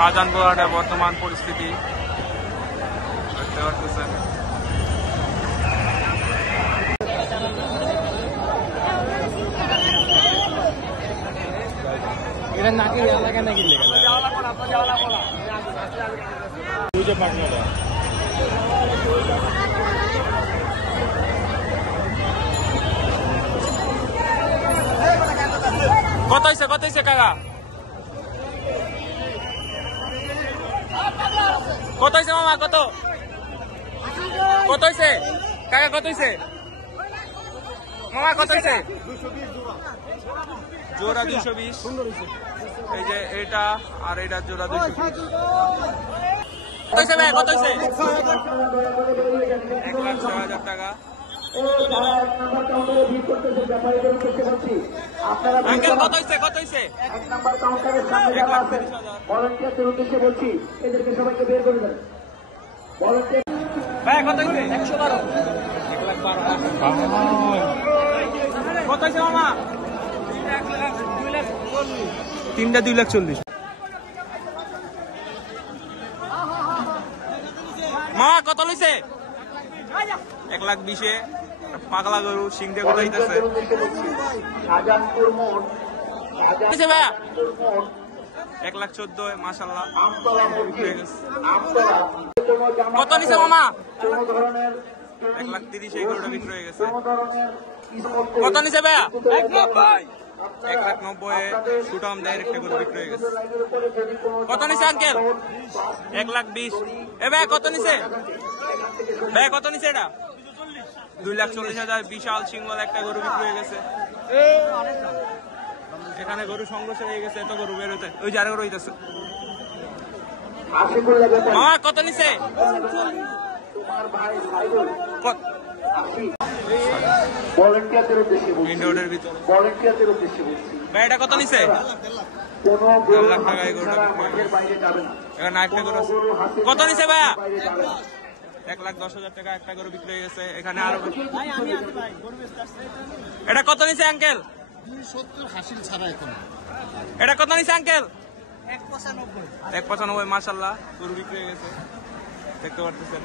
শাহজাহানপুর হাটের বর্তমান পরিস্থিতি দেখতে পাচ্ছেন। এটা নাকি এলাকা নাকি কত হয়েছে কাকা? কত হয়েছে মামা? কত হয়েছে কাকা? কত হয়েছে মামা? কত হয়েছে? জোড়া 220। এই যে এটা আর এটা জোড়া 220। কত হয়েছে ভাই? কত হয়েছে? 1,06,000 টাকা। আঙ্কেল কত হয়েছে? কত হয়েছে? 1,30,000 ভাই কত হয়েছে? 112। 1,12,000। কত হয়েছে মামা? 3টা 2,40,000। মামা কত লইছে? 1,20,000 পাগলা গরু সিং দিয়ে গরু হইতেছে। ভাইয়া 1,14,000 মাশাআল্লাহ। কত নিছে মামা? 1,30,000 এই গরুটা বিক্রি হয়ে গেছে। কত নিছে ভাইয়া? 1,90,000 সুটাম দেয় একটা গরু বিক্রি হয়ে গেছে। কত নিছে আঙ্কেল? 1,20,000। এ ভাই কত নিছে? ভাই কত নিছে এটা? 2,40,000। বিশাল সিংহল একটা গরু বিক্রি হয়ে গেছে। এখানে গরু সংঘর্ষ হয়ে গেছে, এত গরু বের হইতে। ওই যার গরু হইতেছে। মামা কত নিছে? ভাই এটা কত নিছে? 1 লাখ টাকা এই গরুটা বিক্রি হয়ে গেছে। এখানে আরেকটা গরু আছে। কত নিছে ভাইয়া? 1,10,000 টাকা একটা গরু বিক্রি হয়ে গেছে। এখানে আরো এটা কত নিছে আঙ্কেল? 270 হাসিল ছাড়া এখন। এটা কত নিছে আঙ্কেল? 1,95 মাশাআল্লাহ গরু বিক্রি হয়ে গেছে দেখতে পারতেছেন।